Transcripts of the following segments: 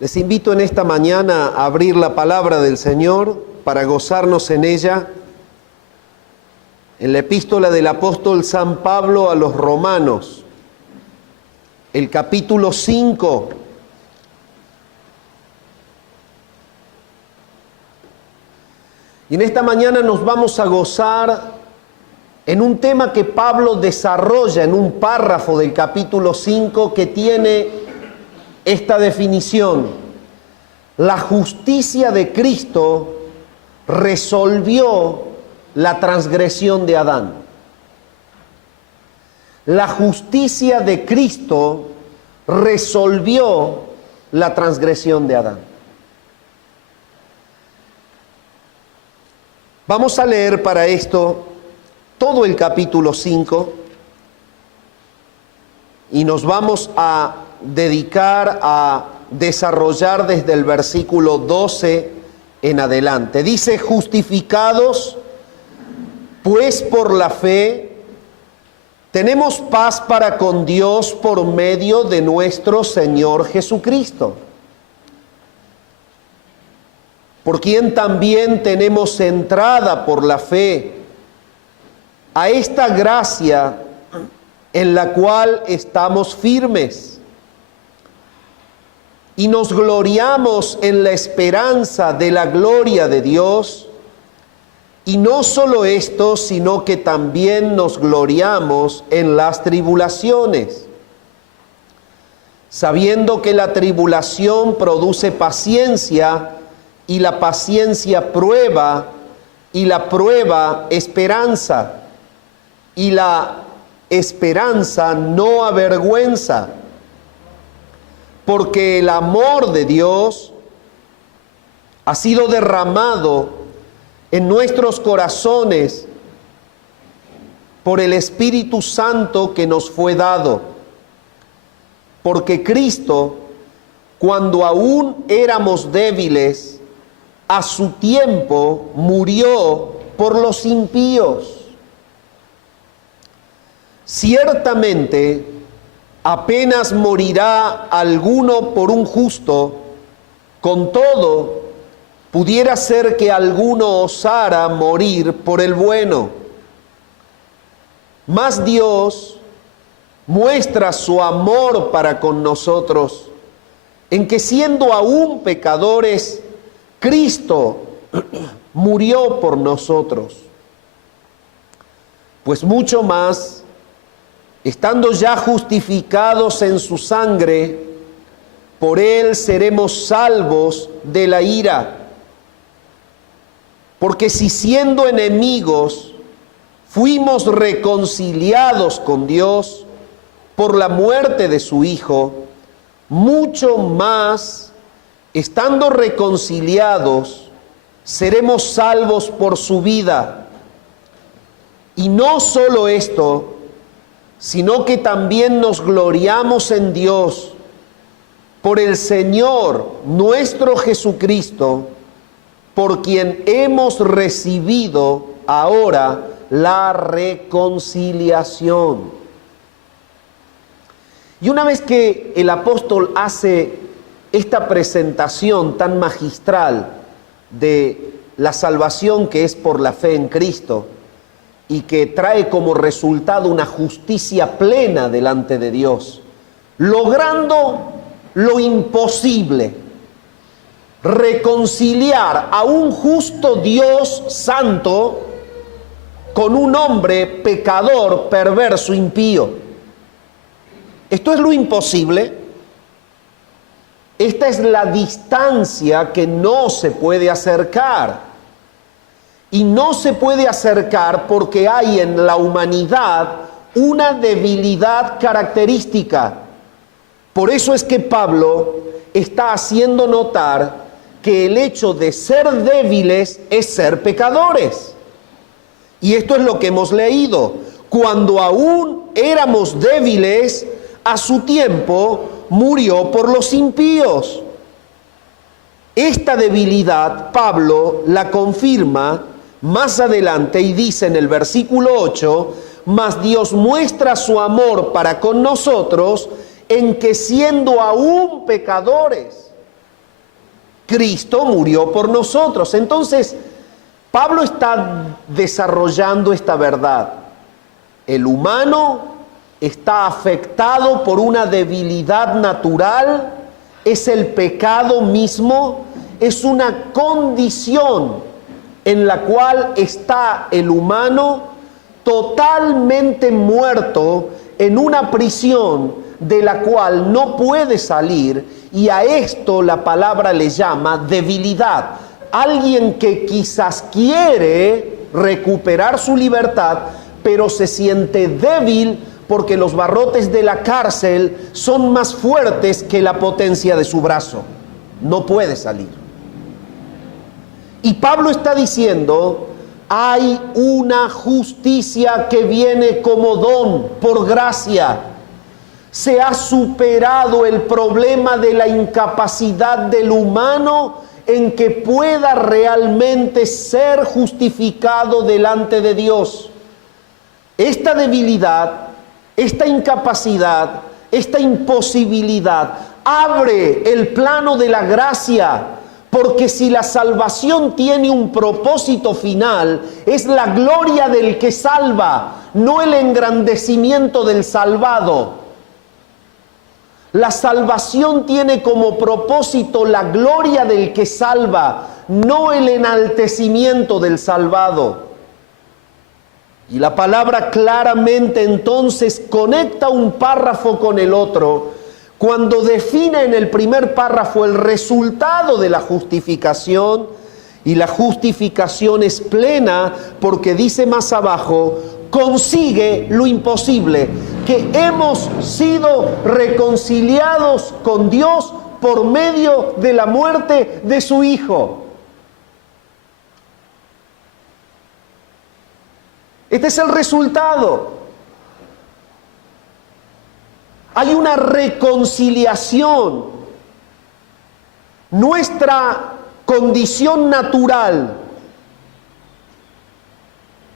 Les invito en esta mañana a abrir la palabra del Señor para gozarnos en ella. En la epístola del apóstol San Pablo a los Romanos, el capítulo 5. Y en esta mañana nos vamos a gozar en un tema que Pablo desarrolla en un párrafo del capítulo 5 que tiene esta definición: la justicia de Cristo resolvió la transgresión de Adán. La justicia de Cristo resolvió la transgresión de Adán. Vamos a leer para esto todo el capítulo 5 y nos vamos a dedicar a desarrollar desde el versículo 12 en adelante. Dice: justificados pues por la fe, tenemos paz para con Dios por medio de nuestro Señor Jesucristo, por quien también tenemos entrada por la fe a esta gracia en la cual estamos firmes y nos gloriamos en la esperanza de la gloria de Dios. Y no solo esto, sino que también nos gloriamos en las tribulaciones, sabiendo que la tribulación produce paciencia, y la paciencia prueba, y la prueba esperanza, y la esperanza no avergüenza, porque el amor de Dios ha sido derramado en nuestros corazones por el Espíritu Santo que nos fue dado. Porque Cristo, cuando aún éramos débiles, a su tiempo murió por los impíos. Ciertamente, apenas morirá alguno por un justo, con todo, pudiera ser que alguno osara morir por el bueno. Mas Dios muestra su amor para con nosotros, en que siendo aún pecadores, Cristo murió por nosotros. Pues mucho más, estando ya justificados en su sangre, por él seremos salvos de la ira. Porque si siendo enemigos fuimos reconciliados con Dios por la muerte de su Hijo, mucho más, estando reconciliados, seremos salvos por su vida. Y no solo esto, sino que también nos gloriamos en Dios por el Señor nuestro Jesucristo, por quien hemos recibido ahora la reconciliación. Y una vez que el apóstol hace esta presentación tan magistral de la salvación que es por la fe en Cristo y que trae como resultado una justicia plena delante de Dios, logrando lo imposible, reconciliar a un justo Dios santo con un hombre pecador, perverso, impío. Esto es lo imposible. Esta es la distancia que no se puede acercar. Y no se puede acercar porque hay en la humanidad una debilidad característica. Por eso es que Pablo está haciendo notar que el hecho de ser débiles es ser pecadores. Y esto es lo que hemos leído. Cuando aún éramos débiles, a su tiempo murió por los impíos. Esta debilidad Pablo la confirma más adelante y dice en el versículo 8: mas Dios muestra su amor para con nosotros en que siendo aún pecadores, Cristo murió por nosotros. Entonces, Pablo está desarrollando esta verdad. El humano está afectado por una debilidad natural, es el pecado mismo, es una condición en la cual está el humano totalmente muerto en una prisión de la cual no puede salir, y a esto la palabra le llama debilidad. Alguien que quizás quiere recuperar su libertad, pero se siente débil porque los barrotes de la cárcel son más fuertes que la potencia de su brazo. No puede salir. Y Pablo está diciendo, hay una justicia que viene como don, por gracia. Se ha superado el problema de la incapacidad del humano en que pueda realmente ser justificado delante de Dios. Esta debilidad, esta incapacidad, esta imposibilidad abre el plano de la gracia, porque si la salvación tiene un propósito final, es la gloria del que salva, no el engrandecimiento del salvado. La salvación tiene como propósito la gloria del que salva, no el enaltecimiento del salvado. Y la palabra claramente entonces conecta un párrafo con el otro, cuando define en el primer párrafo el resultado de la justificación, y la justificación es plena porque dice más abajo, consigue lo imposible, que hemos sido reconciliados con Dios por medio de la muerte de su Hijo. Este es el resultado. Hay una reconciliación. Nuestra condición natural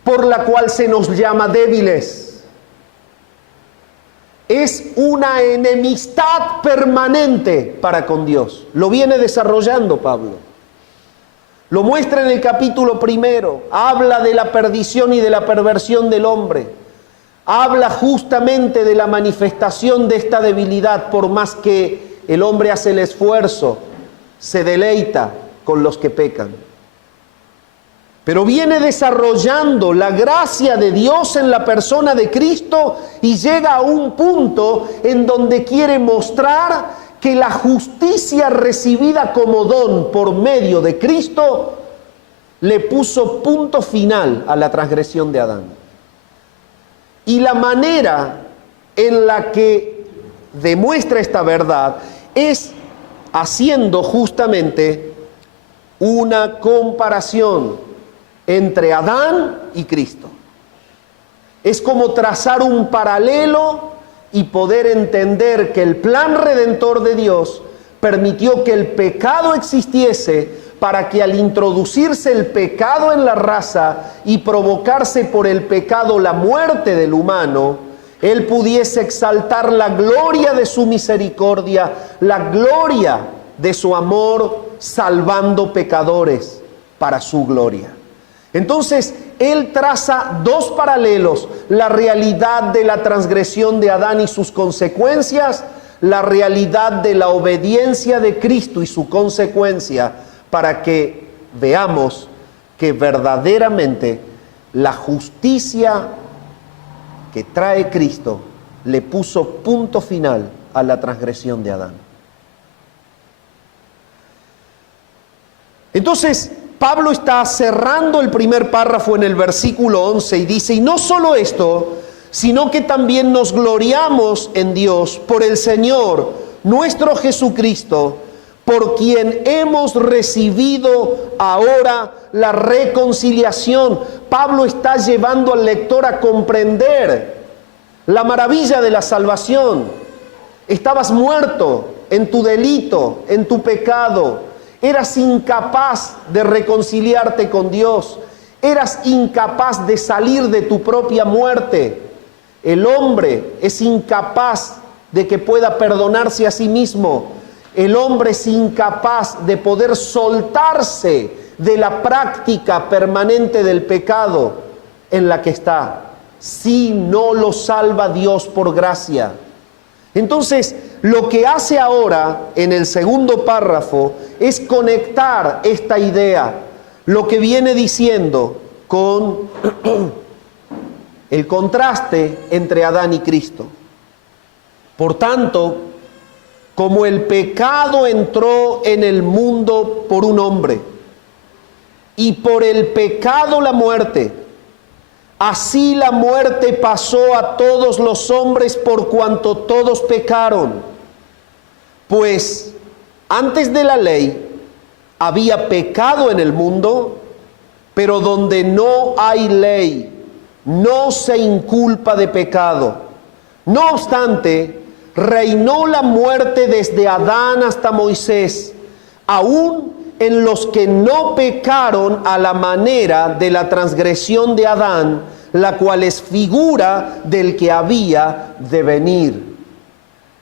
por la cual se nos llama débiles es una enemistad permanente para con Dios. Lo viene desarrollando Pablo. Lo muestra en el capítulo 1. Habla de la perdición y de la perversión del hombre. Habla justamente de la manifestación de esta debilidad, por más que el hombre hace el esfuerzo, se deleita con los que pecan. Pero viene desarrollando la gracia de Dios en la persona de Cristo y llega a un punto en donde quiere mostrar que la justicia recibida como don por medio de Cristo le puso punto final a la transgresión de Adán. Y la manera en la que demuestra esta verdad es haciendo justamente una comparación entre Adán y Cristo. Es como trazar un paralelo y poder entender que el plan redentor de Dios permitió que el pecado existiese para que al introducirse el pecado en la raza y provocarse por el pecado la muerte del humano, Él pudiese exaltar la gloria de su misericordia, la gloria de su amor, salvando pecadores para su gloria. Entonces, Él traza dos paralelos: la realidad de la transgresión de Adán y sus consecuencias, la realidad de la obediencia de Cristo y su consecuencia, para que veamos que verdaderamente la justicia que trae Cristo le puso punto final a la transgresión de Adán. Entonces, Pablo está cerrando el primer párrafo en el versículo 11 y dice, y no solo esto, sino que también nos gloriamos en Dios por el Señor, nuestro Jesucristo, por quien hemos recibido ahora la reconciliación. Pablo está llevando al lector a comprender la maravilla de la salvación. Estabas muerto en tu delito, en tu pecado. Eras incapaz de reconciliarte con Dios. Eras incapaz de salir de tu propia muerte. El hombre es incapaz de que pueda perdonarse a sí mismo. el hombre es incapaz de poder soltarse de la práctica permanente del pecado en la que está, si no lo salva Dios por gracia. Entonces, lo que hace ahora en el segundo párrafo es conectar esta idea, lo que viene diciendo, con el contraste entre Adán y Cristo. Por tanto, como el pecado entró en el mundo por un hombre, y por el pecado la muerte, así la muerte pasó a todos los hombres por cuanto todos pecaron. Pues antes de la ley había pecado en el mundo, pero donde no hay ley, no se inculpa de pecado. No obstante, reinó la muerte desde Adán hasta Moisés, aún en los que no pecaron a la manera de la transgresión de Adán, la cual es figura del que había de venir.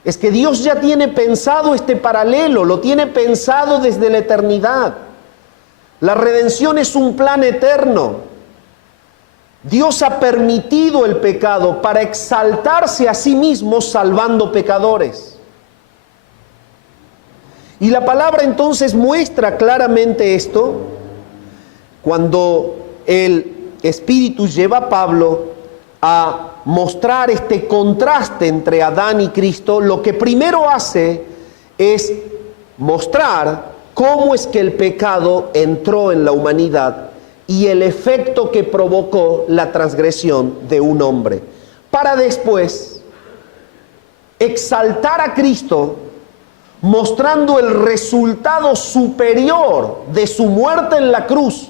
Es que Dios ya tiene pensado este paralelo, lo tiene pensado desde la eternidad. La redención es un plan eterno. Dios ha permitido el pecado para exaltarse a sí mismo salvando pecadores. Y la palabra entonces muestra claramente esto cuando el Espíritu lleva a Pablo a mostrar este contraste entre Adán y Cristo. Lo que primero hace es mostrar cómo es que el pecado entró en la humanidad y el efecto que provocó la transgresión de un hombre, para después exaltar a Cristo, mostrando el resultado superior de su muerte en la cruz,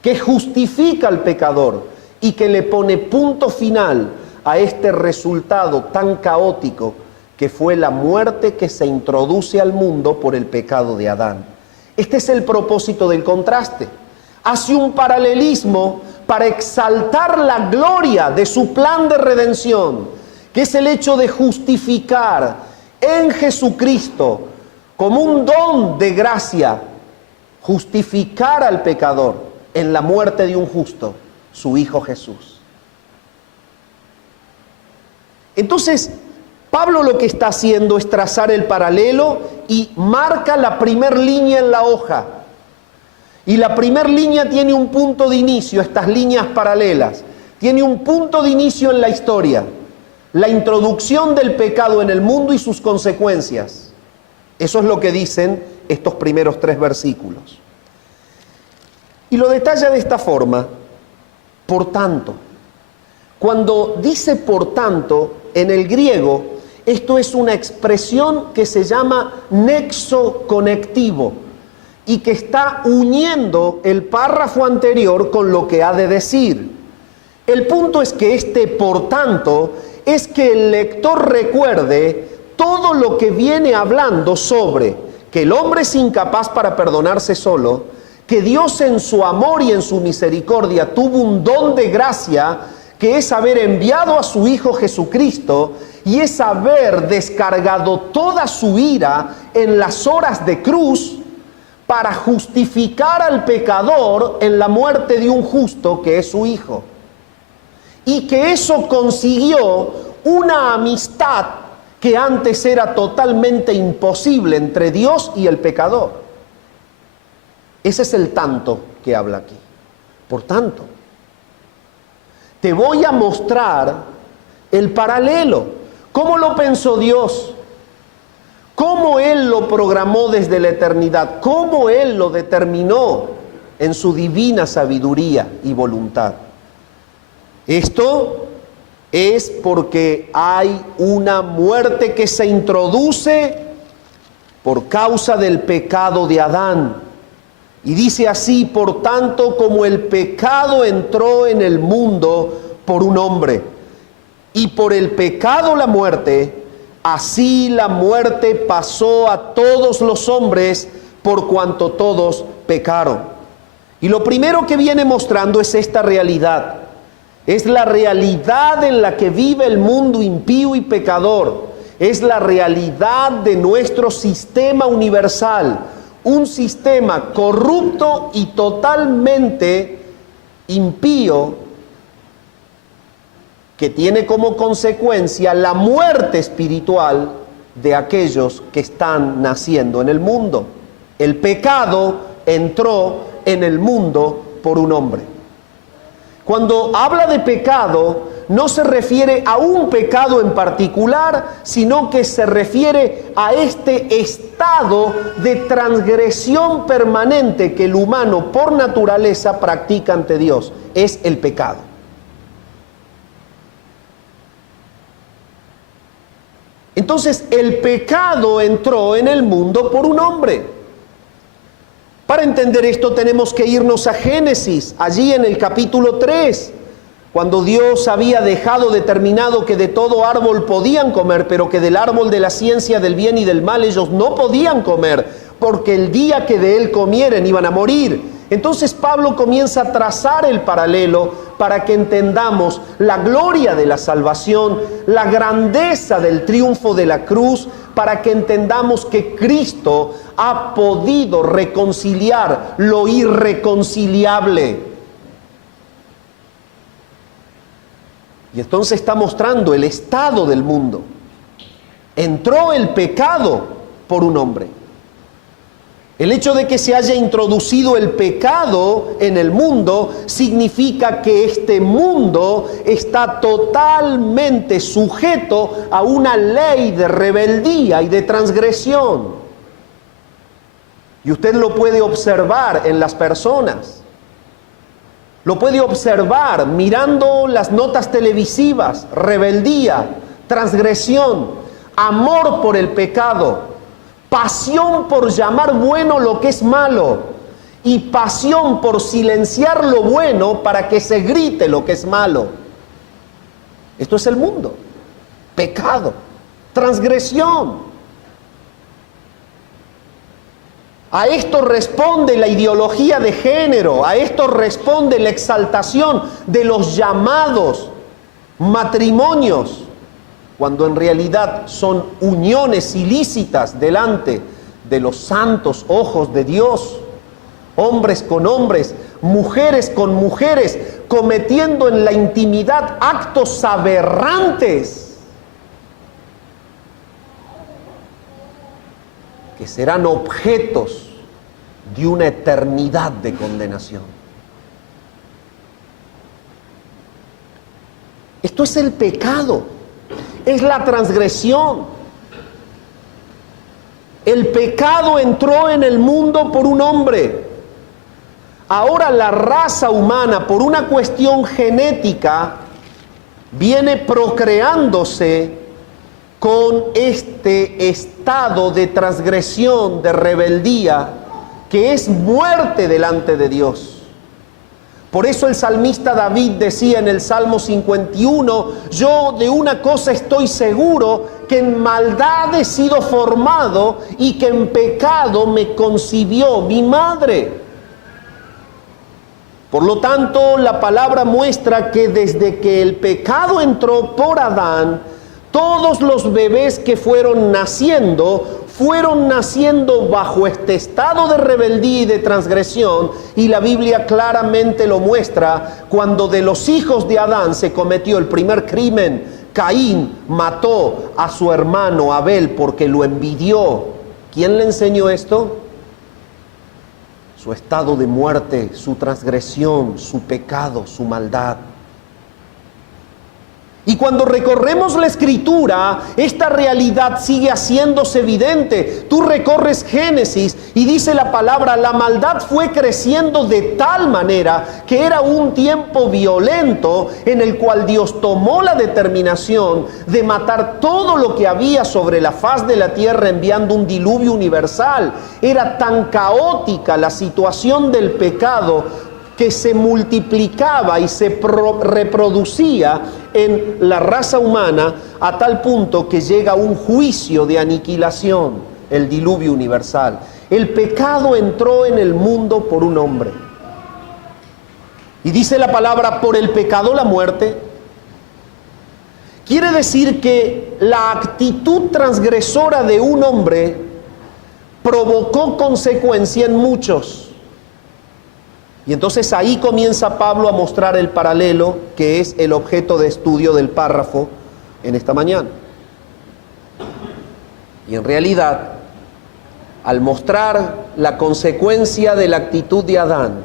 que justifica al pecador y que le pone punto final a este resultado tan caótico que fue la muerte que se introduce al mundo por el pecado de Adán. Este es el propósito del contraste. Hace un paralelismo para exaltar la gloria de su plan de redención, que es el hecho de justificar en Jesucristo como un don de gracia, justificar al pecador en la muerte de un justo, su Hijo Jesús. Entonces, Pablo lo que está haciendo es trazar el paralelo y marca la primer línea en la hoja. Y la primer línea tiene un punto de inicio, estas líneas paralelas. Tiene un punto de inicio en la historia, la introducción del pecado en el mundo y sus consecuencias. Eso es lo que dicen estos primeros 3 versículos. Y lo detalla de esta forma: por tanto. Cuando dice por tanto, en el griego, esto es una expresión que se llama nexo conectivo y que está uniendo el párrafo anterior con lo que ha de decir. El punto es que este por tanto es que el lector recuerde todo lo que viene hablando sobre que el hombre es incapaz para perdonarse solo, que Dios en su amor y en su misericordia tuvo un don de gracia que es haber enviado a su Hijo Jesucristo y es haber descargado toda su ira en las horas de cruz para justificar al pecador en la muerte de un justo que es su Hijo. Y que eso consiguió una amistad que antes era totalmente imposible entre Dios y el pecador. Ese es el tanto que habla aquí. Por tanto, te voy a mostrar el paralelo. ¿Cómo lo pensó Dios? ¿Cómo Él lo programó desde la eternidad? ¿Cómo Él lo determinó en su divina sabiduría y voluntad? Esto es porque hay una muerte que se introduce por causa del pecado de Adán. Y dice así: por tanto, como el pecado entró en el mundo por un hombre, y por el pecado la muerte, así la muerte pasó a todos los hombres por cuanto todos pecaron. Y lo primero que viene mostrando es esta realidad. Es la realidad en la que vive el mundo impío y pecador. es la realidad de nuestro sistema universal, un sistema corrupto y totalmente impío que tiene como consecuencia la muerte espiritual de aquellos que están naciendo en el mundo. El pecado entró en el mundo por un hombre. Cuando habla de pecado, no se refiere a un pecado en particular, sino que se refiere a este estado de transgresión permanente que el humano por naturaleza practica ante Dios. Es el pecado. Entonces, el pecado entró en el mundo por un hombre. Para entender esto tenemos que irnos a Génesis, allí en el capítulo 3, cuando Dios había dejado determinado que de todo árbol podían comer, pero que del árbol de la ciencia del bien y del mal ellos no podían comer, porque el día que de él comieren iban a morir. Entonces Pablo comienza a trazar el paralelo para que entendamos la gloria de la salvación, la grandeza del triunfo de la cruz, para que entendamos que Cristo ha podido reconciliar lo irreconciliable. Y entonces está mostrando el estado del mundo. Entró el pecado por un hombre. El hecho de que se haya introducido el pecado en el mundo significa que este mundo está totalmente sujeto a una ley de rebeldía y de transgresión. Y usted lo puede observar en las personas. Lo puede observar mirando las notas televisivas: rebeldía, transgresión, amor por el pecado, pasión por llamar bueno lo que es malo y pasión por silenciar lo bueno para que se grite lo que es malo. Esto es el mundo. Pecado, transgresión. A esto responde la ideología de género, a esto responde la exaltación de los llamados matrimonios, cuando en realidad son uniones ilícitas delante de los santos ojos de Dios. Hombres con hombres, mujeres con mujeres, cometiendo en la intimidad actos aberrantes que serán objetos de una eternidad de condenación. Esto es el pecado, es la transgresión. El pecado entró en el mundo por un hombre. Ahora la raza humana, por una cuestión genética, viene procreándose con este estado de transgresión, de rebeldía, que es muerte delante de Dios. Por eso el salmista David decía en el Salmo 51, yo de una cosa estoy seguro, que en maldad he sido formado y que en pecado me concibió mi madre. Por lo tanto, la palabra muestra que desde que el pecado entró por Adán, todos los bebés que fueron naciendo bajo este estado de rebeldía y de transgresión, y la Biblia claramente lo muestra cuando de los hijos de Adán se cometió el primer crimen. Caín mató a su hermano Abel porque lo envidió. ¿Quién le enseñó esto? Su estado de muerte, su transgresión, su pecado, su maldad. Y cuando recorremos la Escritura, esta realidad sigue haciéndose evidente. Tú recorres Génesis y dice la palabra, la maldad fue creciendo de tal manera que era un tiempo violento en el cual Dios tomó la determinación de matar todo lo que había sobre la faz de la tierra enviando un diluvio universal. Era tan caótica la situación del pecado que se multiplicaba y se reproducía en la raza humana a tal punto que llega un juicio de aniquilación, el diluvio universal. El pecado entró en el mundo por un hombre. Y dice la palabra, por el pecado la muerte. Quiere decir que la actitud transgresora de un hombre provocó consecuencia en muchos. Y entonces ahí comienza Pablo a mostrar el paralelo que es el objeto de estudio del párrafo en esta mañana. Y en realidad, al mostrar la consecuencia de la actitud de Adán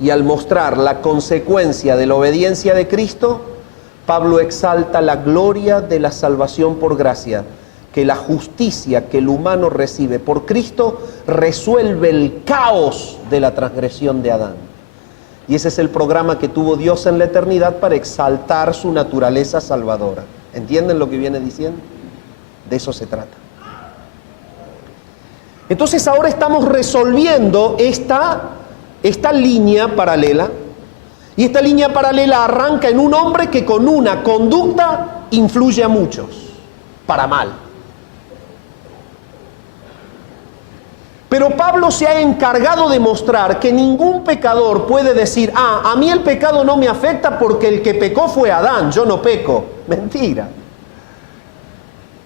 y al mostrar la consecuencia de la obediencia de Cristo, Pablo exalta la gloria de la salvación por gracia, que la justicia que el humano recibe por Cristo resuelve el caos de la transgresión de Adán. Y ese es el programa que tuvo Dios en la eternidad para exaltar su naturaleza salvadora. ¿Entienden lo que viene diciendo? De eso se trata. Entonces ahora estamos resolviendo esta línea paralela, y esta línea paralela arranca en un hombre que con una conducta influye a muchos, para mal. Pero Pablo se ha encargado de mostrar que ningún pecador puede decir, a mí el pecado no me afecta porque el que pecó fue Adán, yo no peco. Mentira.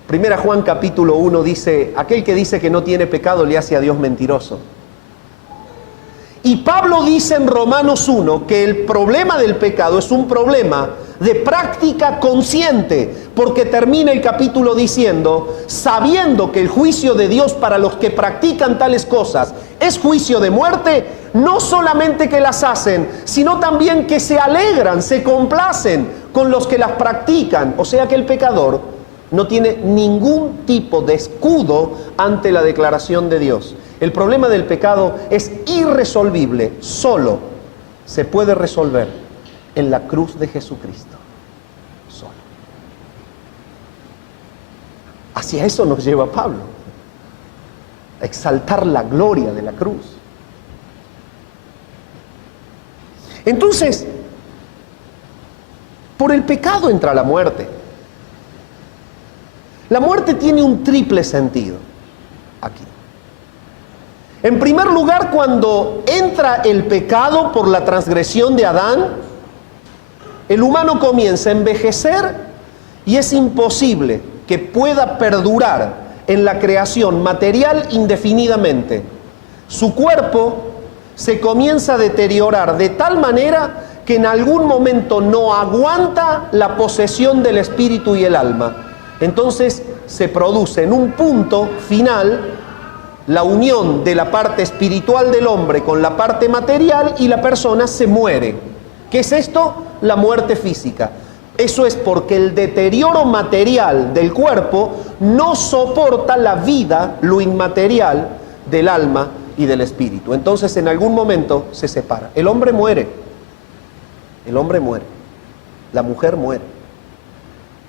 Primera Juan capítulo 1 dice, aquel que dice que no tiene pecado le hace a Dios mentiroso. Y Pablo dice en Romanos 1 que el problema del pecado es un problema de práctica consciente, porque termina el capítulo diciendo, sabiendo que el juicio de Dios para los que practican tales cosas es juicio de muerte, no solamente que las hacen, sino también que se alegran, se complacen con los que las practican. O sea que el pecador no tiene ningún tipo de escudo ante la declaración de Dios. El problema del pecado es irresolvible, solo se puede resolver en la cruz de Jesucristo. Solo. Hacia eso nos lleva Pablo, a exaltar la gloria de la cruz. Entonces, por el pecado entra la muerte. La muerte tiene un triple sentido aquí. En primer lugar, cuando entra el pecado por la transgresión de Adán, el humano comienza a envejecer y es imposible que pueda perdurar en la creación material indefinidamente. Su cuerpo se comienza a deteriorar de tal manera que en algún momento no aguanta la posesión del espíritu y el alma. Entonces se produce en un punto final la unión de la parte espiritual del hombre con la parte material y la persona se muere. ¿Qué es esto? La muerte física. Eso es porque el deterioro material del cuerpo no soporta la vida, lo inmaterial del alma y del espíritu. Entonces en algún momento se separa. El hombre muere. El hombre muere. La mujer muere.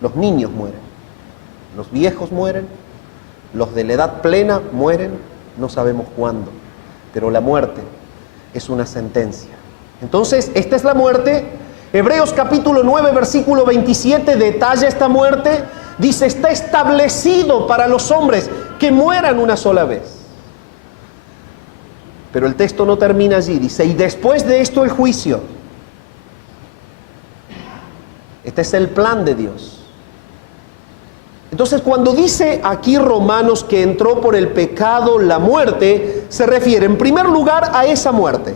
Los niños mueren. Los viejos mueren. Los de la edad plena mueren, no sabemos cuándo, pero la muerte es una sentencia. Entonces, esta es la muerte. Hebreos capítulo 9, versículo 27 detalla esta muerte. Dice, está establecido para los hombres que mueran una sola vez. Pero el texto no termina allí, dice, y después de esto el juicio. Este es el plan de Dios. Entonces, cuando dice aquí Romanos que entró por el pecado la muerte, se refiere en primer lugar a esa muerte.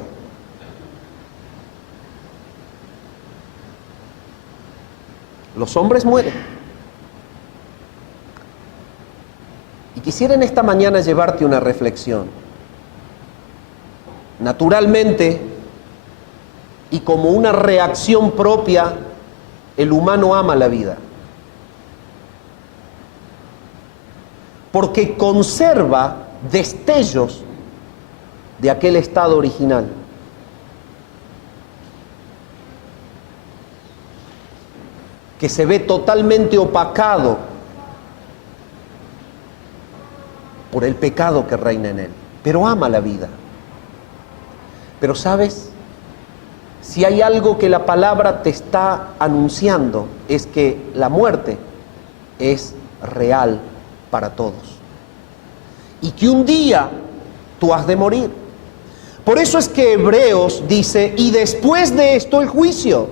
Los hombres mueren. Y quisiera en esta mañana llevarte una reflexión. Naturalmente, y como una reacción propia, el humano ama la vida. Porque conserva destellos de aquel estado original. Que se ve totalmente opacado por el pecado que reina en él. Pero ama la vida. Pero ¿sabes? Si hay algo que la palabra te está anunciando, es que la muerte es real para todos. Y que un día tú has de morir. Por eso es que Hebreos dice, y después de esto el juicio.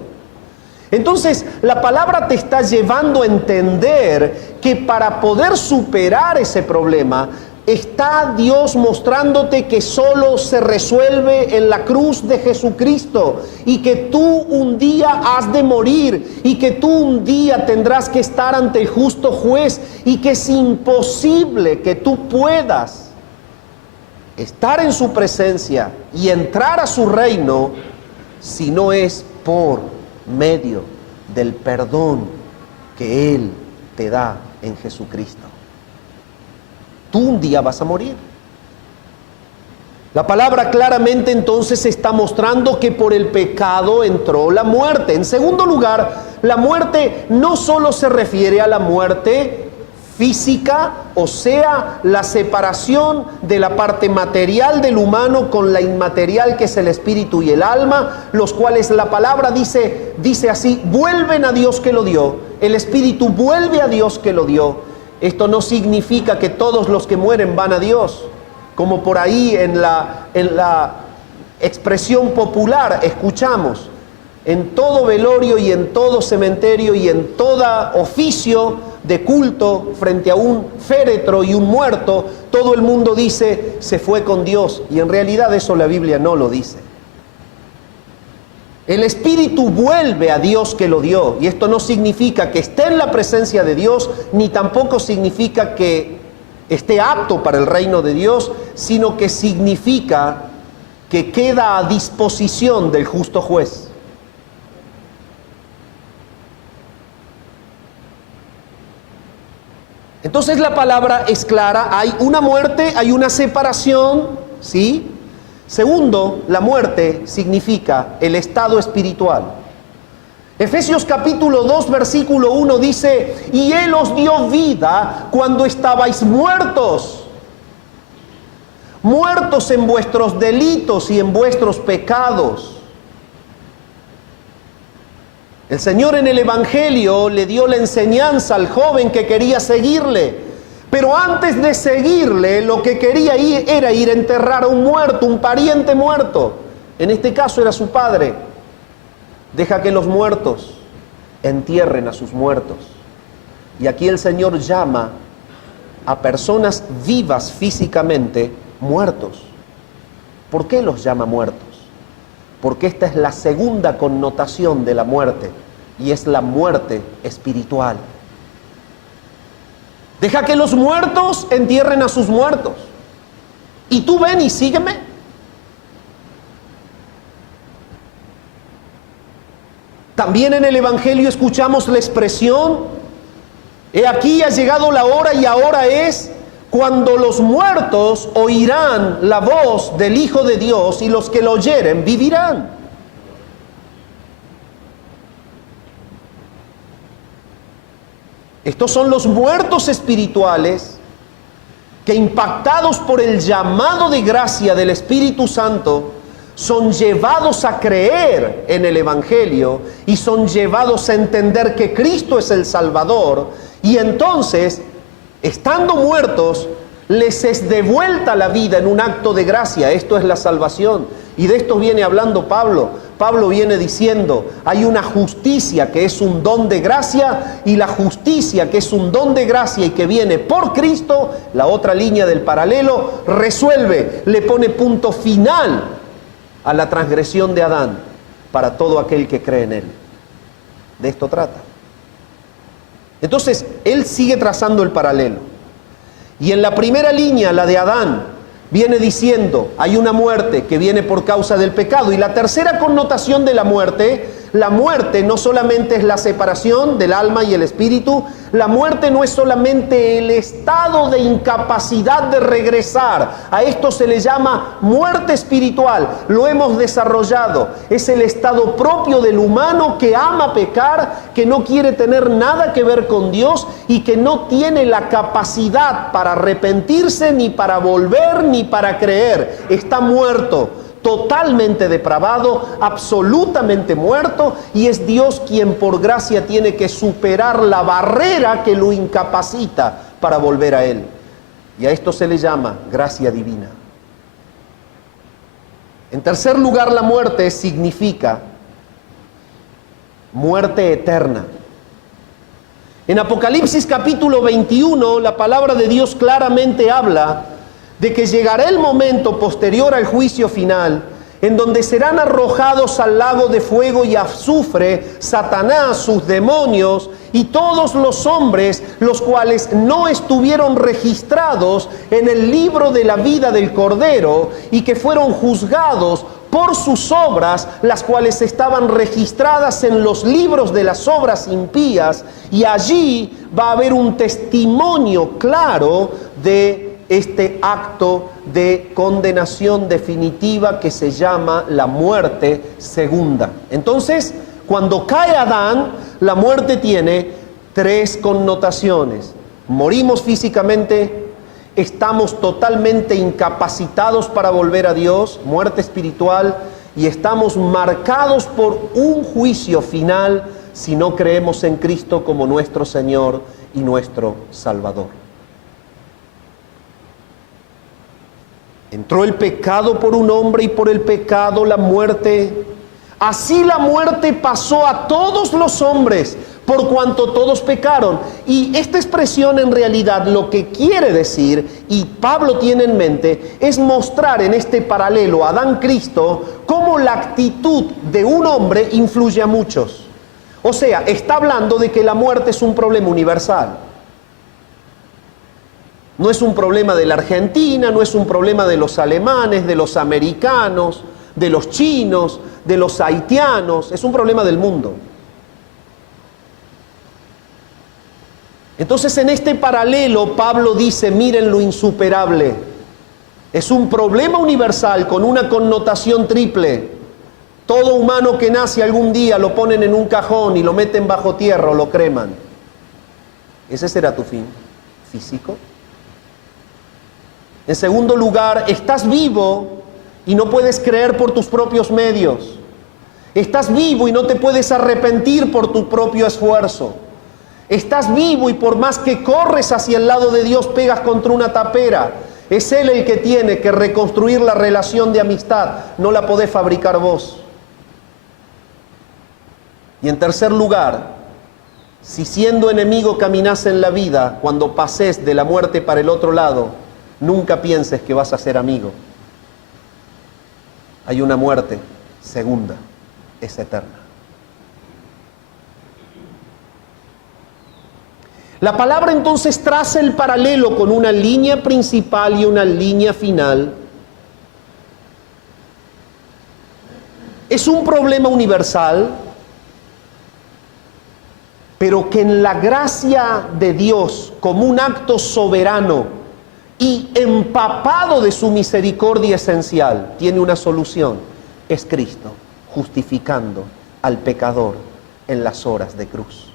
Entonces, la palabra te está llevando a entender que para poder superar ese problema, está Dios mostrándote que solo se resuelve en la cruz de Jesucristo y que tú un día has de morir y que tú un día tendrás que estar ante el justo juez y que es imposible que tú puedas estar en su presencia y entrar a su reino si no es por medio del perdón que Él te da en Jesucristo. Tú un día vas a morir. La palabra claramente entonces está mostrando que por el pecado entró la muerte. En segundo lugar, la muerte no solo se refiere a la muerte física, o sea, la separación de la parte material del humano con la inmaterial que es el espíritu y el alma, los cuales la palabra dice así: vuelven a Dios que lo dio, el espíritu vuelve a Dios que lo dio. Esto no significa que todos los que mueren van a Dios, como por ahí en la expresión popular escuchamos. En todo velorio y en todo cementerio y en todo oficio de culto frente a un féretro y un muerto, todo el mundo dice: se fue con Dios, y en realidad eso la Biblia no lo dice. El espíritu vuelve a Dios que lo dio, y esto no significa que esté en la presencia de Dios, ni tampoco significa que esté apto para el reino de Dios, sino que significa que queda a disposición del justo juez. Entonces la palabra es clara: hay una muerte, hay una separación, ¿sí? Segundo, la muerte significa el estado espiritual. Efesios capítulo 2, versículo 1 dice: y Él os dio vida cuando estabais muertos, muertos en vuestros delitos y en vuestros pecados. El Señor en el Evangelio le dio la enseñanza al joven que quería seguirle. Pero antes de seguirle, lo que quería era ir a enterrar a un muerto, un pariente muerto. En este caso era su padre. Deja que los muertos entierren a sus muertos. Y aquí el Señor llama a personas vivas físicamente muertos. ¿Por qué los llama muertos? Porque esta es la segunda connotación de la muerte, y es la muerte espiritual. Deja que los muertos entierren a sus muertos. Y tú ven y sígueme. También en el Evangelio escuchamos la expresión: he aquí ha llegado la hora y ahora es cuando los muertos oirán la voz del Hijo de Dios, y los que lo oyeren vivirán. Estos son los muertos espirituales que, impactados por el llamado de gracia del Espíritu Santo, son llevados a creer en el Evangelio y son llevados a entender que Cristo es el Salvador, y entonces, estando muertos, les es devuelta la vida en un acto de gracia. Esto es la salvación, y de esto viene hablando Pablo. Pablo viene diciendo: hay una justicia que es un don de gracia, y la justicia que es un don de gracia y que viene por Cristo, la otra línea del paralelo, resuelve, le pone punto final a la transgresión de Adán para todo aquel que cree en él. De esto trata. Entonces, él sigue trazando el paralelo. Y en la primera línea, la de Adán, viene diciendo: hay una muerte que viene por causa del pecado. Y la tercera connotación de la muerte no solamente es la separación del alma y el espíritu. La muerte no es solamente el estado de incapacidad de regresar. A esto se le llama muerte espiritual. Lo hemos desarrollado. Es el estado propio del humano que ama pecar, que no quiere tener nada que ver con Dios y que no tiene la capacidad para arrepentirse, ni para volver, ni para creer. Está muerto, totalmente depravado, absolutamente muerto, y es Dios quien por gracia tiene que superar la barrera que lo incapacita para volver a Él. Y a esto se le llama gracia divina. En tercer lugar, la muerte significa muerte eterna. En Apocalipsis capítulo 21, la palabra de Dios claramente habla de que llegará el momento posterior al juicio final, en donde serán arrojados al lago de fuego y azufre Satanás, sus demonios y todos los hombres los cuales no estuvieron registrados en el libro de la vida del Cordero y que fueron juzgados por sus obras, las cuales estaban registradas en los libros de las obras impías, y allí va a haber un testimonio claro de este acto de condenación definitiva que se llama la muerte segunda. Entonces, cuando cae Adán, la muerte tiene tres connotaciones. Morimos físicamente, estamos totalmente incapacitados para volver a Dios, muerte espiritual, y estamos marcados por un juicio final si no creemos en Cristo como nuestro Señor y nuestro Salvador. Entró el pecado por un hombre y por el pecado la muerte. Así la muerte pasó a todos los hombres, por cuanto todos pecaron. Y esta expresión en realidad lo que quiere decir, y Pablo tiene en mente, es mostrar en este paralelo Adán-Cristo cómo la actitud de un hombre influye a muchos. O sea, está hablando de que la muerte es un problema universal. No es un problema de la Argentina, no es un problema de los alemanes, de los americanos, de los chinos, de los haitianos, es un problema del mundo. Entonces, en este paralelo, Pablo dice, miren lo insuperable. Es un problema universal con una connotación triple. Todo humano que nace algún día lo ponen en un cajón y lo meten bajo tierra o lo creman. ¿Ese será tu fin físico? En segundo lugar, estás vivo y no puedes creer por tus propios medios. Estás vivo y no te puedes arrepentir por tu propio esfuerzo. Estás vivo y por más que corres hacia el lado de Dios, pegas contra una tapera. Es Él el que tiene que reconstruir la relación de amistad, no la podés fabricar vos. Y en tercer lugar, si siendo enemigo caminás en la vida, cuando pases de la muerte para el otro lado, nunca pienses que vas a ser amigo. Hay una muerte segunda, es eterna. La palabra entonces traza el paralelo con una línea principal y una línea final. Es un problema universal, pero que en la gracia de Dios, como un acto soberano y empapado de su misericordia esencial, tiene una solución. Es Cristo, justificando al pecador en las horas de cruz.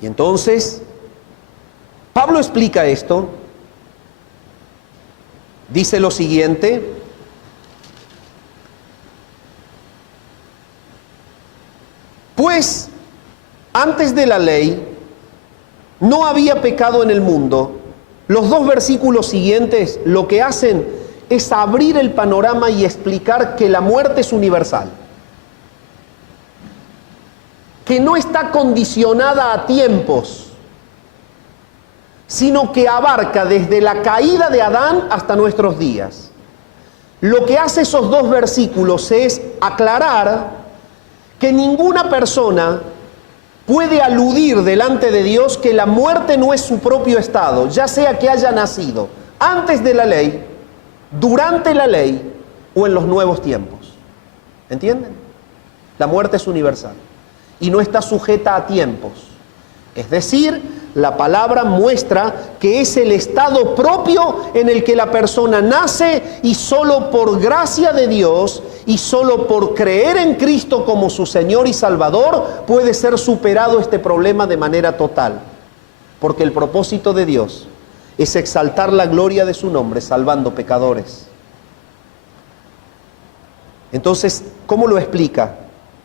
Y entonces, Pablo explica esto. Dice lo siguiente: pues antes de la ley no había pecado en el mundo. Los dos versículos siguientes lo que hacen es abrir el panorama y explicar que la muerte es universal, que no está condicionada a tiempos, sino que abarca desde la caída de Adán hasta nuestros días. Lo que hace esos dos versículos es aclarar que ninguna persona puede aludir delante de Dios que la muerte no es su propio estado, ya sea que haya nacido antes de la ley, durante la ley o en los nuevos tiempos. ¿Entienden? La muerte es universal y no está sujeta a tiempos. Es decir, la palabra muestra que es el estado propio en el que la persona nace, y solo por gracia de Dios y solo por creer en Cristo como su Señor y Salvador puede ser superado este problema de manera total. Porque el propósito de Dios es exaltar la gloria de su nombre salvando pecadores. Entonces, ¿cómo lo explica?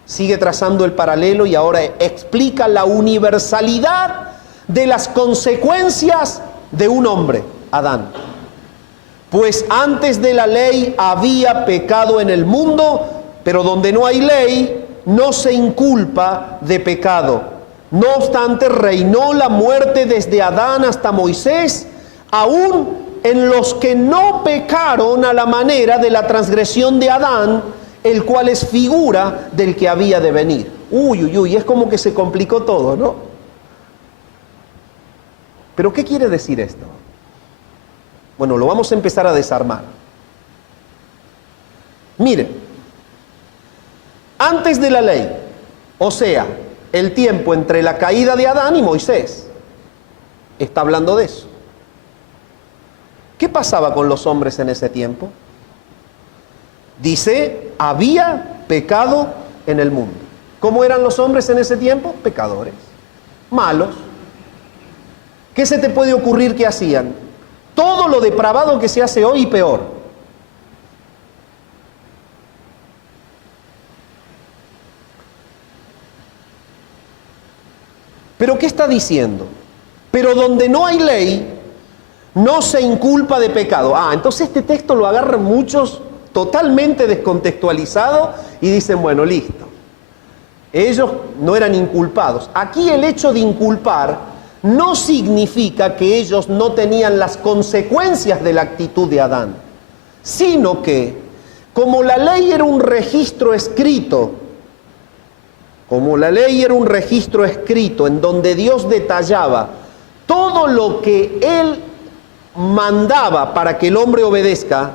Sigue trazando el paralelo y ahora explica la universalidad de las consecuencias de un hombre, Adán. Pues antes de la ley había pecado en el mundo, pero donde no hay ley, no se inculpa de pecado. No obstante, reinó la muerte desde Adán hasta Moisés, aún en los que no pecaron a la manera de la transgresión de Adán, el cual es figura del que había de venir. Uy, uy, uy, es como que se complicó todo, ¿no? ¿Pero qué quiere decir esto? Bueno, lo vamos a empezar a desarmar. Miren, antes de la ley, o sea, el tiempo entre la caída de Adán y Moisés, está hablando de eso. ¿Qué pasaba con los hombres en ese tiempo? Dice, había pecado en el mundo. ¿Cómo eran los hombres en ese tiempo? Pecadores, malos. ¿Qué se te puede ocurrir que hacían? Todo lo depravado que se hace hoy y peor. ¿Pero qué está diciendo? Pero donde no hay ley, no se inculpa de pecado. Entonces este texto lo agarran muchos totalmente descontextualizado y dicen, bueno, listo. Ellos no eran inculpados. Aquí el hecho de inculpar no significa que ellos no tenían las consecuencias de la actitud de Adán, sino que, como la ley era un registro escrito, en donde Dios detallaba todo lo que Él mandaba para que el hombre obedezca,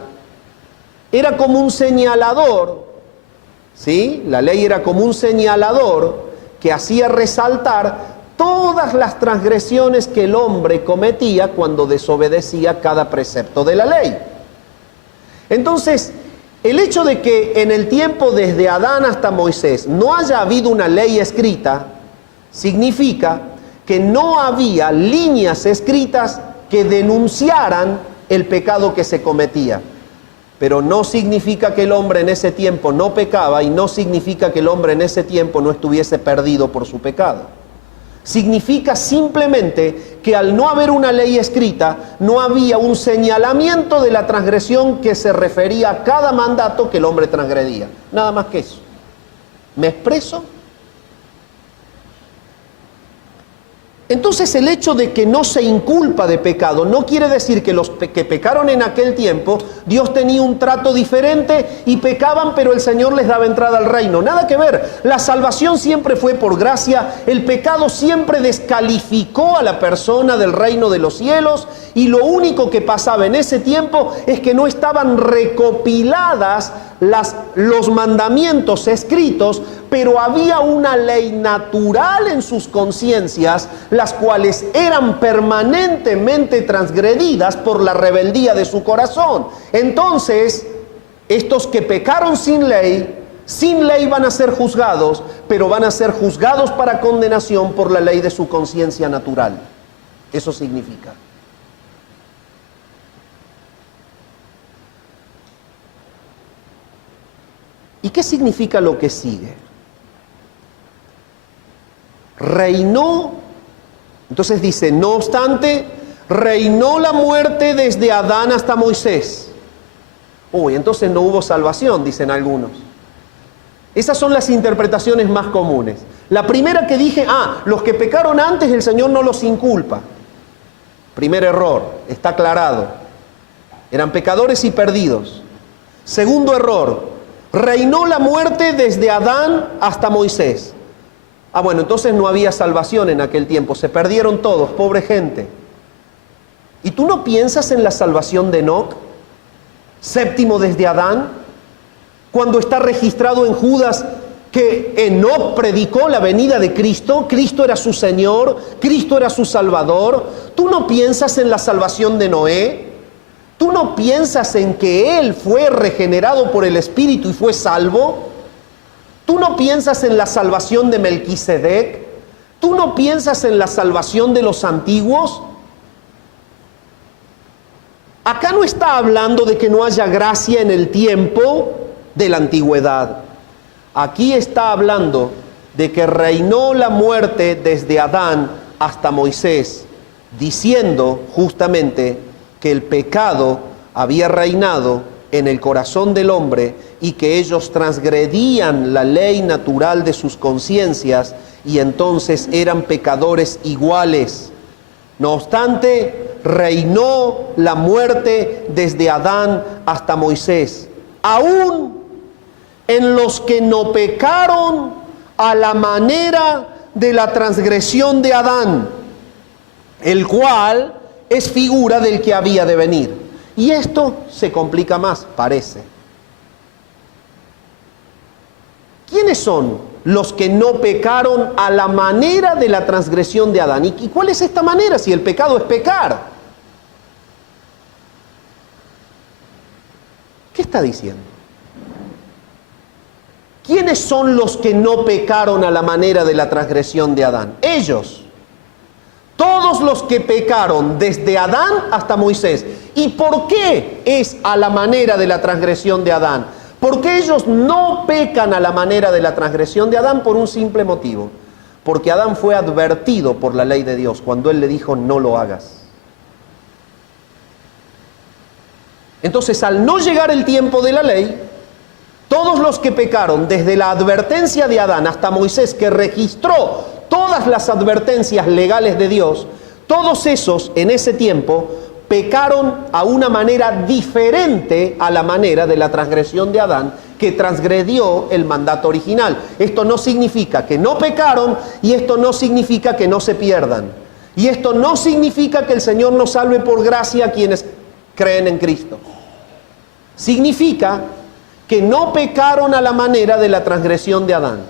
era como un señalador, ¿sí? La ley era como un señalador que hacía resaltar todas las transgresiones que el hombre cometía cuando desobedecía cada precepto de la ley. Entonces, el hecho de que en el tiempo desde Adán hasta Moisés no haya habido una ley escrita, significa que no había líneas escritas que denunciaran el pecado que se cometía. Pero no significa que el hombre en ese tiempo no pecaba y no significa que el hombre en ese tiempo no estuviese perdido por su pecado. Significa simplemente que al no haber una ley escrita, no había un señalamiento de la transgresión que se refería a cada mandato que el hombre transgredía. Nada más que eso. ¿Me expreso? Entonces el hecho de que no se inculpa de pecado no quiere decir que los que pecaron en aquel tiempo, Dios tenía un trato diferente y pecaban, pero el Señor les daba entrada al reino. Nada que ver. La salvación siempre fue por gracia. El pecado siempre descalificó a la persona del reino de los cielos, y lo único que pasaba en ese tiempo es que no estaban recopiladas los mandamientos escritos, pero había una ley natural en sus conciencias, las cuales eran permanentemente transgredidas por la rebeldía de su corazón. Entonces, estos que pecaron sin ley van a ser juzgados, pero van a ser juzgados para condenación por la ley de su conciencia natural. Eso significa. ¿Y qué significa lo que sigue? Reinó, entonces dice, no obstante, reinó la muerte desde Adán hasta Moisés. Entonces no hubo salvación, dicen algunos. Esas son las interpretaciones más comunes. La primera que dije, los que pecaron antes el Señor no los inculpa. Primer error, está aclarado. Eran pecadores y perdidos. Segundo error, reinó la muerte desde Adán hasta Moisés. Entonces no había salvación en aquel tiempo, se perdieron todos, pobre gente. ¿Y tú no piensas en la salvación de Enoc, séptimo desde Adán? Cuando está registrado en Judas que Enoc predicó la venida de Cristo, Cristo era su Señor, Cristo era su Salvador. ¿Tú no piensas en la salvación de Noé? ¿Tú no piensas en que él fue regenerado por el Espíritu y fue salvo? ¿Tú no piensas en la salvación de Melquisedec? ¿Tú no piensas en la salvación de los antiguos? Acá no está hablando de que no haya gracia en el tiempo de la antigüedad. Aquí está hablando de que reinó la muerte desde Adán hasta Moisés, diciendo justamente que el pecado había reinado en el corazón del hombre y que ellos transgredían la ley natural de sus conciencias y entonces eran pecadores iguales. No obstante, reinó la muerte desde Adán hasta Moisés, aún en los que no pecaron a la manera de la transgresión de Adán, el cual es figura del que había de venir. Y esto se complica más, parece. ¿Quiénes son los que no pecaron a la manera de la transgresión de Adán? ¿Y cuál es esta manera si el pecado es pecar? ¿Qué está diciendo? ¿Quiénes son los que no pecaron a la manera de la transgresión de Adán? Ellos. Todos los que pecaron desde Adán hasta Moisés. ¿Y por qué es a la manera de la transgresión de Adán? Porque ellos no pecan a la manera de la transgresión de Adán por un simple motivo. Porque Adán fue advertido por la ley de Dios cuando él le dijo no lo hagas. Entonces, al no llegar el tiempo de la ley, todos los que pecaron desde la advertencia de Adán hasta Moisés, que registró todas las advertencias legales de Dios, todos esos en ese tiempo pecaron a una manera diferente a la manera de la transgresión de Adán, que transgredió el mandato original. Esto no significa que no pecaron y esto no significa que no se pierdan. Y esto no significa que el Señor nos salve por gracia a quienes creen en Cristo. Significa que no pecaron a la manera de la transgresión de Adán,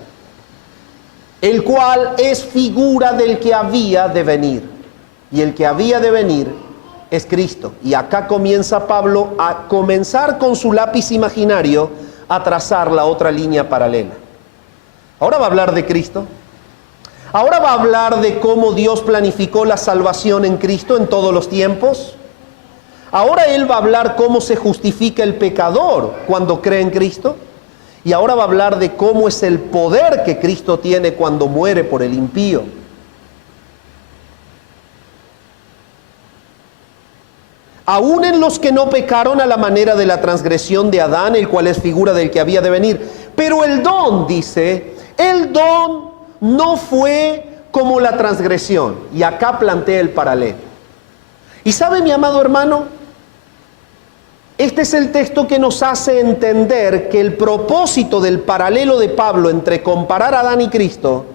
el cual es figura del que había de venir. Y el que había de venir es Cristo. Y acá comienza Pablo a comenzar con su lápiz imaginario a trazar la otra línea paralela. Ahora va a hablar de Cristo. Ahora va a hablar de cómo Dios planificó la salvación en Cristo en todos los tiempos. Ahora él va a hablar cómo se justifica el pecador cuando cree en Cristo. Y ahora va a hablar de cómo es el poder que Cristo tiene cuando muere por el impío. Aún en los que no pecaron a la manera de la transgresión de Adán, el cual es figura del que había de venir. Pero el don, dice, el don no fue como la transgresión. Y acá plantea el paralelo. ¿Y sabe, mi amado hermano? Este es el texto que nos hace entender que el propósito del paralelo de Pablo entre comparar a Adán y Cristo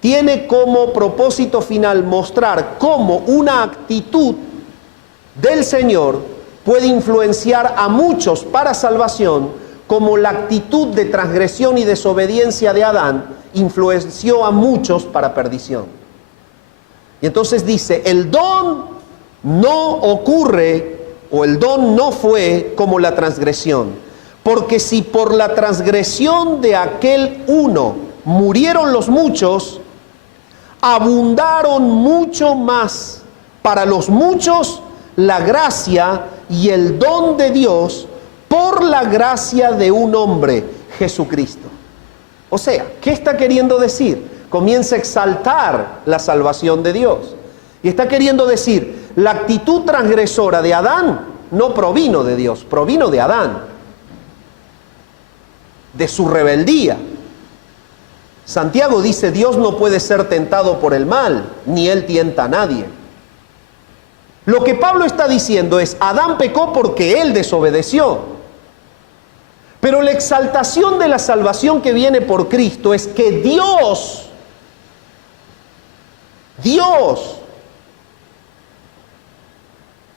tiene como propósito final mostrar cómo una actitud del Señor puede influenciar a muchos para salvación, como la actitud de transgresión y desobediencia de Adán influenció a muchos para perdición. Y entonces dice, el don no ocurre, o el don no fue como la transgresión, porque si por la transgresión de aquel uno murieron los muchos, abundaron mucho más para los muchos la gracia y el don de Dios por la gracia de un hombre, Jesucristo. O sea, ¿qué está queriendo decir? Comienza a exaltar la salvación de Dios. Y está queriendo decir, la actitud transgresora de Adán no provino de Dios, provino de Adán, de su rebeldía. Santiago dice, Dios no puede ser tentado por el mal, ni él tienta a nadie. Lo que Pablo está diciendo es, Adán pecó porque él desobedeció. Pero la exaltación de la salvación que viene por Cristo es que Dios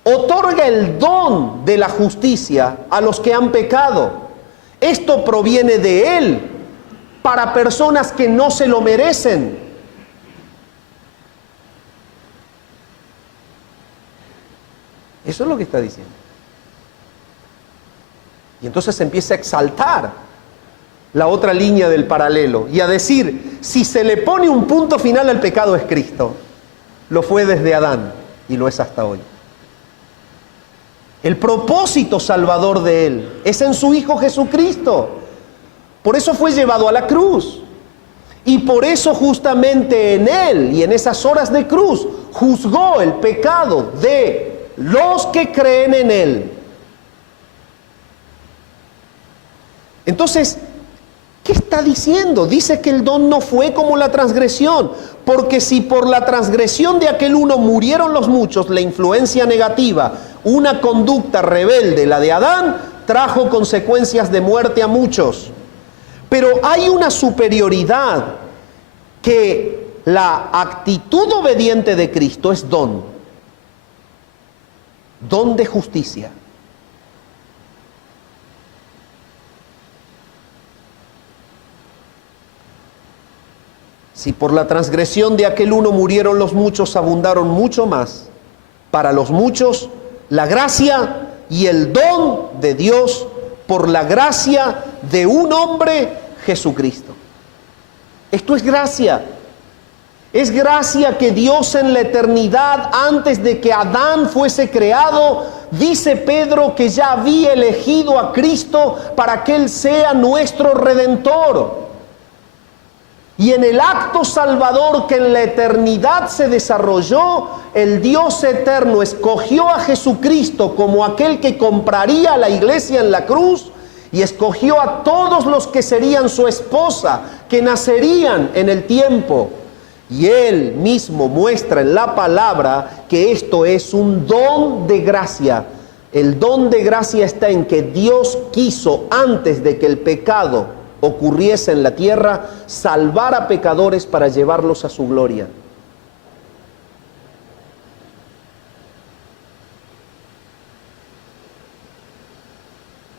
otorga el don de la justicia a los que han pecado. Esto proviene de Él para personas que no se lo merecen. Eso es lo que está diciendo. Y entonces se empieza a exaltar la otra línea del paralelo y a decir, si se le pone un punto final al pecado es Cristo. Lo fue desde Adán y lo es hasta hoy. El propósito salvador de Él es en su Hijo Jesucristo. Por eso fue llevado a la cruz. Y por eso justamente en Él y en esas horas de cruz juzgó el pecado de los que creen en Él. Entonces, ¿qué está diciendo? Dice que el don no fue como la transgresión, porque si por la transgresión de aquel uno murieron los muchos, la influencia negativa, una conducta rebelde, la de Adán, trajo consecuencias de muerte a muchos. Pero hay una superioridad que la actitud obediente de Cristo es don de justicia. Si por la transgresión de aquel uno murieron los muchos, abundaron mucho más para los muchos la gracia y el don de Dios por la gracia de un hombre, Jesucristo. Esto es gracia. Es gracia que Dios en la eternidad, antes de que Adán fuese creado, dice Pedro que ya había elegido a Cristo para que Él sea nuestro Redentor. Y en el acto salvador que en la eternidad se desarrolló, el Dios eterno escogió a Jesucristo como aquel que compraría a la iglesia en la cruz, y escogió a todos los que serían su esposa, que nacerían en el tiempo. Y Él mismo muestra en la palabra que esto es un don de gracia. El don de gracia está en que Dios quiso, antes de que el pecado ocurriese en la tierra, salvar a pecadores para llevarlos a su gloria.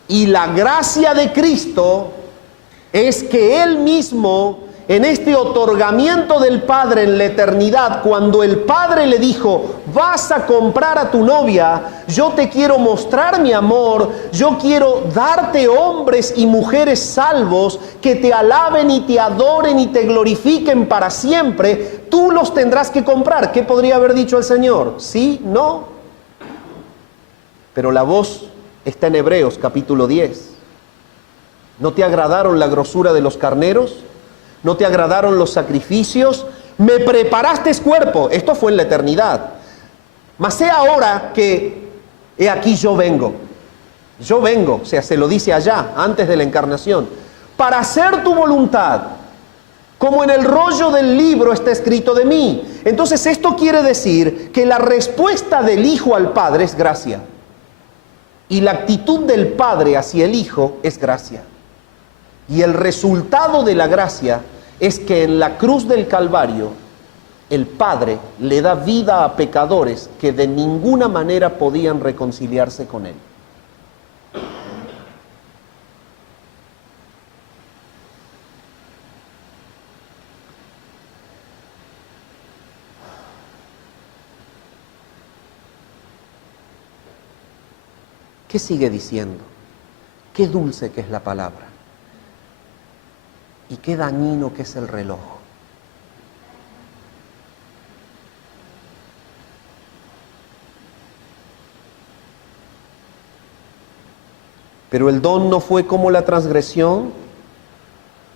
Y la gracia de Cristo es que Él mismo, en este otorgamiento del Padre en la eternidad, cuando el Padre le dijo, vas a comprar a tu novia, yo te quiero mostrar mi amor, yo quiero darte hombres y mujeres salvos que te alaben y te adoren y te glorifiquen para siempre, tú los tendrás que comprar. ¿Qué podría haber dicho el Señor? ¿Sí? ¿No? Pero la voz está en Hebreos capítulo 10. ¿No te agradaron la grosura de los carneros? ¿No te agradaron los sacrificios? Me preparaste cuerpo. Esto fue en la eternidad. Mas he ahora que, he aquí yo vengo. Yo vengo, o sea, se lo dice allá, antes de la encarnación, para hacer tu voluntad, como en el rollo del libro está escrito de mí. Entonces esto quiere decir que la respuesta del Hijo al Padre es gracia. Y la actitud del Padre hacia el Hijo es gracia. Y el resultado de la gracia es que en la cruz del Calvario el Padre le da vida a pecadores que de ninguna manera podían reconciliarse con Él. ¿Qué sigue diciendo? Qué dulce que es la palabra. Y qué dañino que es el reloj. Pero el don no fue como la transgresión,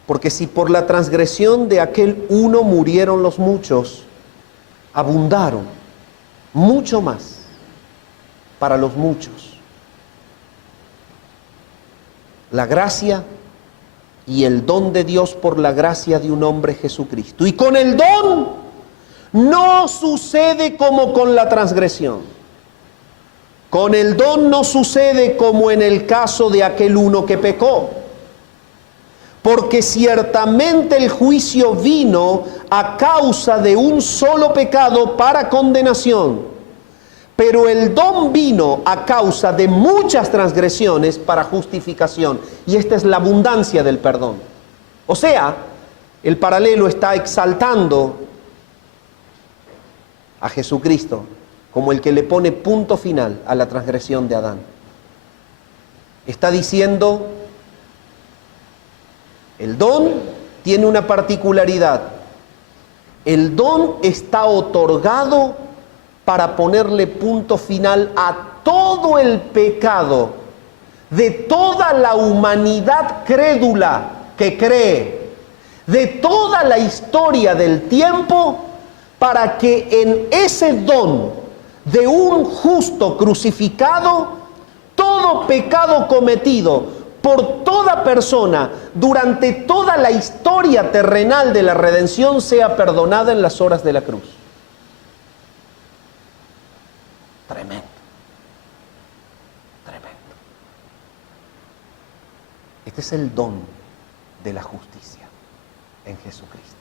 porque si por la transgresión de aquel uno murieron los muchos, abundaron mucho más para los muchos la gracia y el don de Dios por la gracia de un hombre, Jesucristo. Y con el don no sucede como con la transgresión. Con el don no sucede como en el caso de aquel uno que pecó. Porque ciertamente el juicio vino a causa de un solo pecado para condenación. Pero el don vino a causa de muchas transgresiones para justificación. Y esta es la abundancia del perdón. O sea, el paralelo está exaltando a Jesucristo como el que le pone punto final a la transgresión de Adán. Está diciendo, el don tiene una particularidad. El don está otorgado para ponerle punto final a todo el pecado de toda la humanidad crédula que cree, de toda la historia del tiempo, para que en ese don de un justo crucificado, todo pecado cometido por toda persona durante toda la historia terrenal de la redención sea perdonada en las horas de la cruz. Tremendo. Tremendo. Este es el don de la justicia en Jesucristo.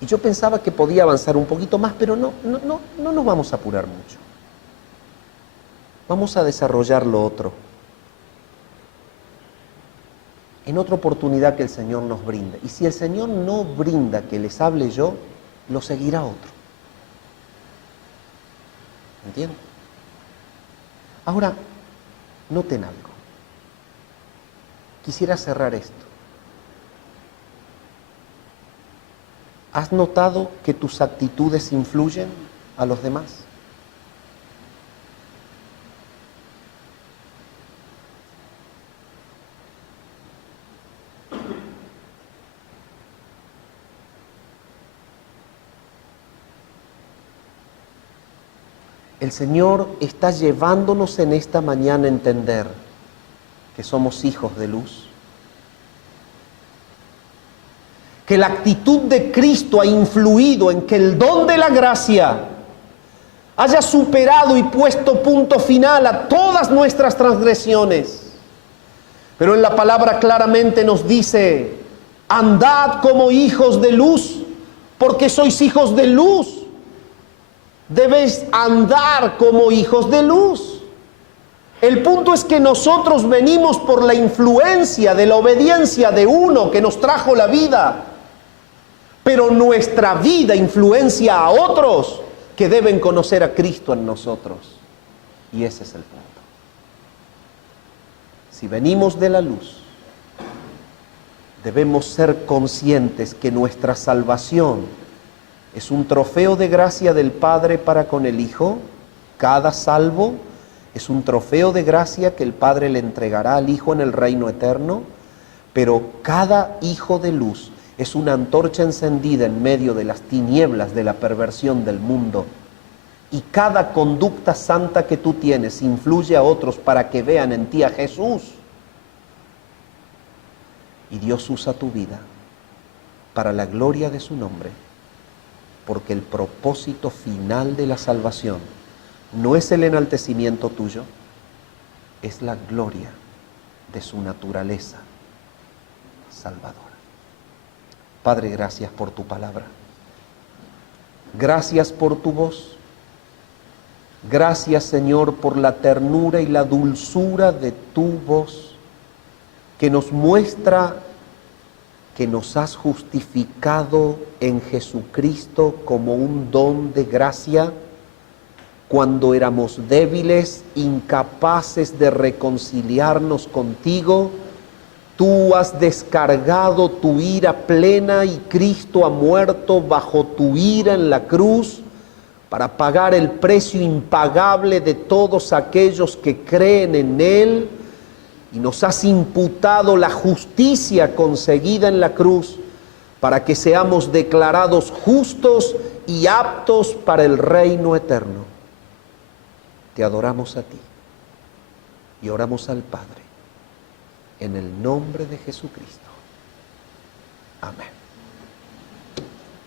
Y yo pensaba que podía avanzar un poquito más, pero no nos vamos a apurar mucho. Vamos a desarrollar lo otro en otra oportunidad que el Señor nos brinde. Y si el Señor no brinda que les hable yo, lo seguirá otro. ¿Entienden? Ahora, noten algo. Quisiera cerrar esto. ¿Has notado que tus actitudes influyen a los demás? El Señor está llevándonos en esta mañana a entender que somos hijos de luz. Que la actitud de Cristo ha influido en que el don de la gracia haya superado y puesto punto final a todas nuestras transgresiones. Pero en la palabra claramente nos dice: andad como hijos de luz, porque sois hijos de luz. Debéis andar como hijos de luz. El punto es que nosotros venimos por la influencia de la obediencia de uno que nos trajo la vida, pero nuestra vida influencia a otros que deben conocer a Cristo en nosotros. Y ese es el punto. Si venimos de la luz, debemos ser conscientes que nuestra salvación es un trofeo de gracia del Padre para con el Hijo. Cada salvo es un trofeo de gracia que el Padre le entregará al Hijo en el reino eterno, pero cada hijo de luz es una antorcha encendida en medio de las tinieblas de la perversión del mundo. Y cada conducta santa que tú tienes influye a otros para que vean en ti a Jesús. Y Dios usa tu vida para la gloria de su nombre, porque el propósito final de la salvación no es el enaltecimiento tuyo, es la gloria de su naturaleza salvadora. Padre, gracias por tu palabra. Gracias por tu voz. Gracias, Señor, por la ternura y la dulzura de tu voz, que nos muestra que nos has justificado en Jesucristo como un don de gracia cuando éramos débiles, incapaces de reconciliarnos contigo. Tú has descargado tu ira plena y Cristo ha muerto bajo tu ira en la cruz para pagar el precio impagable de todos aquellos que creen en Él. Y nos has imputado la justicia conseguida en la cruz para que seamos declarados justos y aptos para el reino eterno. Te adoramos a ti y oramos al Padre en el nombre de Jesucristo. Amén.